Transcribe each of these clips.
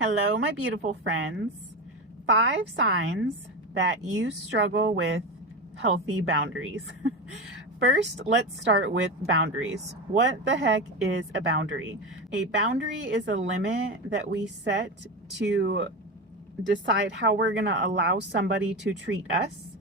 Hello, my beautiful friends. 5 signs that you struggle with healthy boundaries. First, let's start with boundaries. What the heck is a boundary? A boundary is a limit that we set to decide how we're going to allow somebody to treat us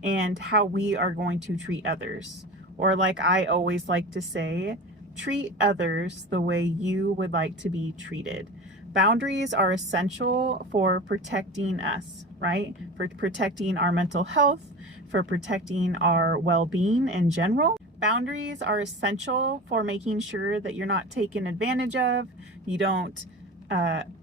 and how we are going to treat others. Or, like I always like to say, treat others the way you would like to be treated. Boundaries are essential for protecting us, right? For protecting our mental health, for protecting our well-being in general. Boundaries are essential for making sure that you're not taken advantage of, you don't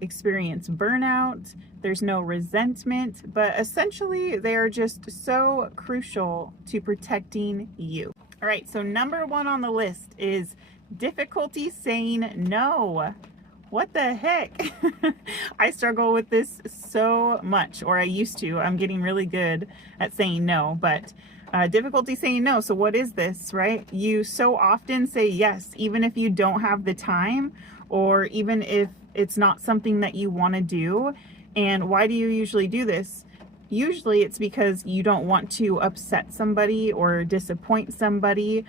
experience burnout, there's no resentment, but essentially they are just so crucial to protecting you. All right, so number 1 on the list is difficulty saying no. What the heck? I struggle with this so much, or I used to. I'm getting really good at saying no, but difficulty saying no. So what is this, right? You so often say yes, even if you don't have the time, or even if it's not something that you want to do. And why do you usually do this? Usually it's because you don't want to upset somebody or disappoint somebody.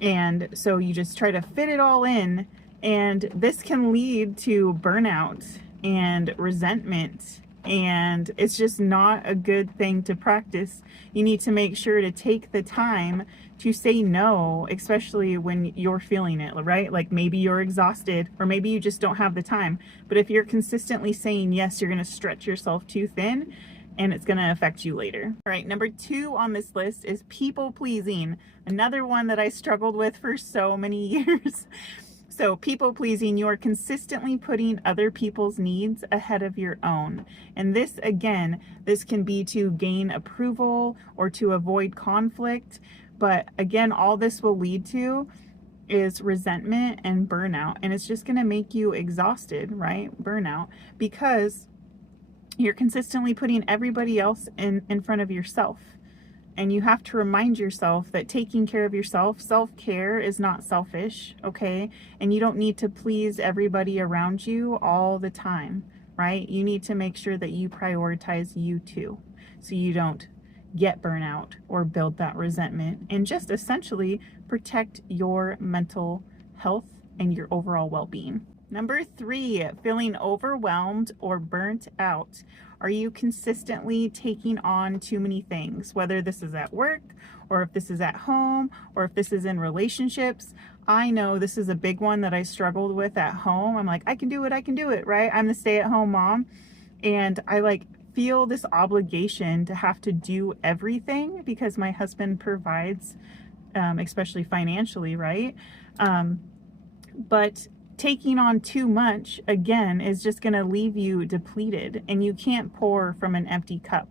And so you just try to fit it all in. And this can lead to burnout and resentment. And it's just not a good thing to practice. You need to make sure to take the time to say no, especially when you're feeling it, right? Like maybe you're exhausted or maybe you just don't have the time. But if you're consistently saying yes, you're going to stretch yourself too thin and it's going to affect you later. All right, number 2 on this list is people pleasing. Another one that I struggled with for so many years. So people pleasing, you are consistently putting other people's needs ahead of your own. And this, again, this can be to gain approval or to avoid conflict. But again, all this will lead to is resentment and burnout. And it's just going to make you exhausted, right? Burnout, because you're consistently putting everybody else in front of yourself. And you have to remind yourself that taking care of yourself, self-care is not selfish, okay? And you don't need to please everybody around you all the time, right? You need to make sure that you prioritize you too, so you don't get burnout or build that resentment, and just essentially protect your mental health and your overall well-being. Number 3, feeling overwhelmed or burnt out. Are you consistently taking on too many things, whether this is at work or if this is at home or if this is in relationships? I know this is a big one that I struggled with at home. I'm like, I can do it, right? I'm the stay-at-home mom, and I feel this obligation to have to do everything because my husband provides, especially financially, right? But taking on too much, again, is just going to leave you depleted, and you can't pour from an empty cup.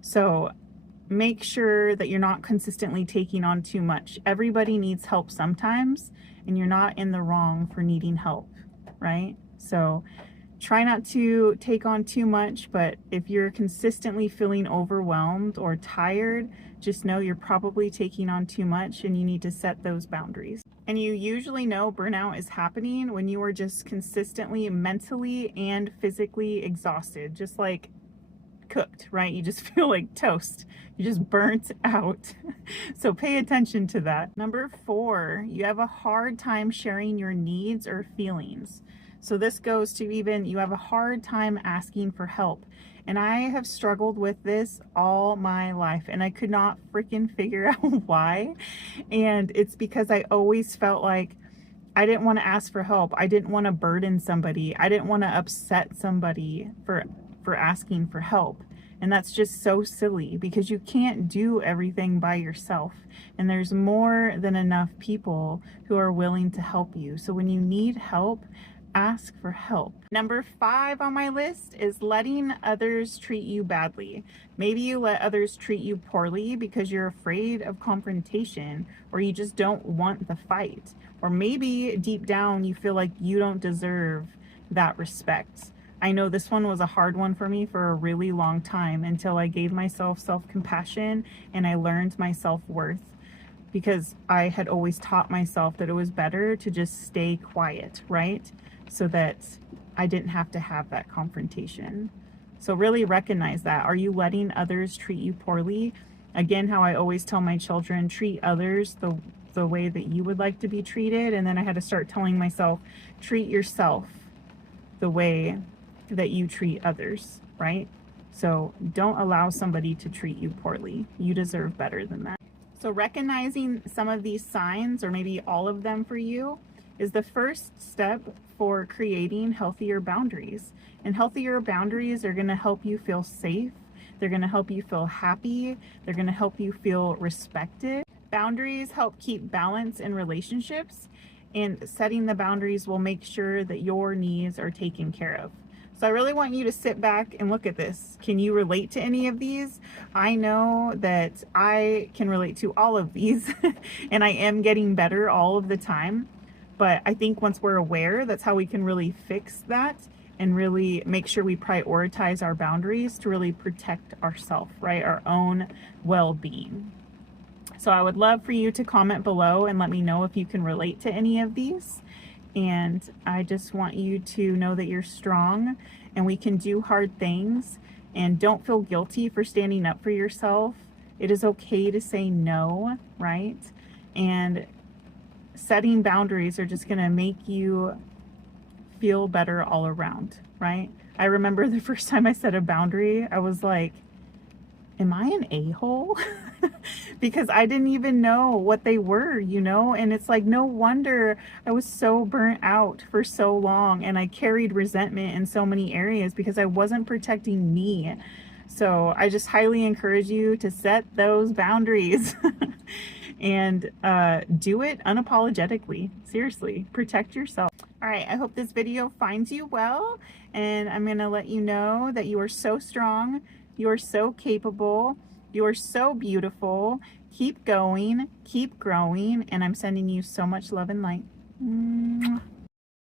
So make sure that you're not consistently taking on too much. Everybody needs help sometimes, and you're not in the wrong for needing help, right? So try not to take on too much, but if you're consistently feeling overwhelmed or tired, just know you're probably taking on too much and you need to set those boundaries. And you usually know burnout is happening when you are just consistently mentally and physically exhausted, just like cooked, right? You just feel like toast. You just burnt out. So pay attention to that. Number 4, you have a hard time sharing your needs or feelings. So this goes to even you have a hard time asking for help. And I have struggled with this all my life, and I could not freaking figure out why. And it's because I always felt like I didn't want to ask for help. I didn't want to burden somebody. I didn't want to upset somebody for asking for help. And that's just so silly because you can't do everything by yourself. And there's more than enough people who are willing to help you. So when you need help, ask for help. Number 5 on my list is letting others treat you badly. Maybe you let others treat you poorly because you're afraid of confrontation, or you just don't want the fight. Or maybe deep down you feel like you don't deserve that respect. I know this one was a hard one for me for a really long time until I gave myself self-compassion and I learned my self-worth, because I had always taught myself that it was better to just stay quiet, right? So that I didn't have to have that confrontation. So really recognize that. Are you letting others treat you poorly? Again, how I always tell my children, treat others the way that you would like to be treated. And then I had to start telling myself, treat yourself the way that you treat others, right? So don't allow somebody to treat you poorly. You deserve better than that. So recognizing some of these signs, or maybe all of them for you, is the first step for creating healthier boundaries. And healthier boundaries are going to help you feel safe. They're going to help you feel happy. They're going to help you feel respected. Boundaries help keep balance in relationships, and setting the boundaries will make sure that your needs are taken care of. So I really want you to sit back and look at this. Can you relate to any of these? I know that I can relate to all of these and I am getting better all of the time. But I think once we're aware, that's how we can really fix that and really make sure we prioritize our boundaries to really protect ourselves, right? Our own well-being. So I would love for you to comment below and let me know if you can relate to any of these. And I just want you to know that you're strong and we can do hard things, and don't feel guilty for standing up for yourself. It is okay to say no, right? And setting boundaries are just going to make you feel better all around, right? I remember the first time I set a boundary, I was like, am I an a-hole? Because I didn't even know what they were, you know? And it's like, no wonder I was so burnt out for so long, and I carried resentment in so many areas because I wasn't protecting me. So I just highly encourage you to set those boundaries and do it unapologetically. Seriously, protect yourself. All right, I hope this video finds you well, and I'm going to let you know that you are so strong. You are so capable. You are so beautiful. Keep going, keep growing, and I'm sending you so much love and light. Mwah.